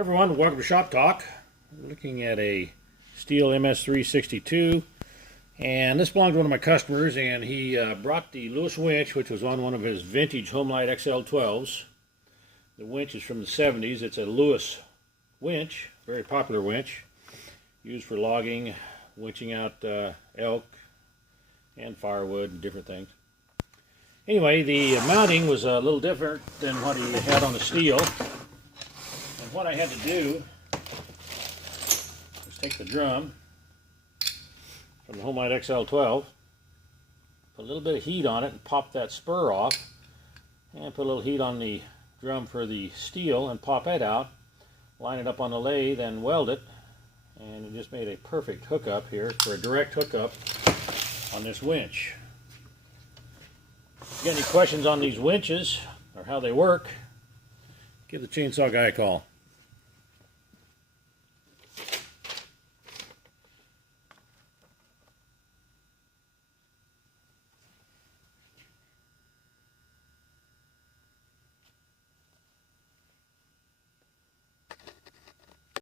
Everyone, welcome to Shop Talk. We're looking at a Stihl MS 362, and this belonged to one of my customers, and he brought the Lewis winch, which was on one of his vintage Homelite XL12s. The winch is from the 70s. It's a Lewis winch, very popular winch, used for logging, winching out elk and firewood and different things. Anyway, the mounting was a little different than what he had on the Stihl. And what I had to do was take the drum from the Homelite XL12, put a little bit of heat on it and pop that spur off, and put a little heat on the drum for the Stihl and pop it out, line it up on the lathe and weld it, and it just made a perfect hookup here for a direct hookup on this winch. If you got any questions on these winches or how they work, give the chainsaw guy a call.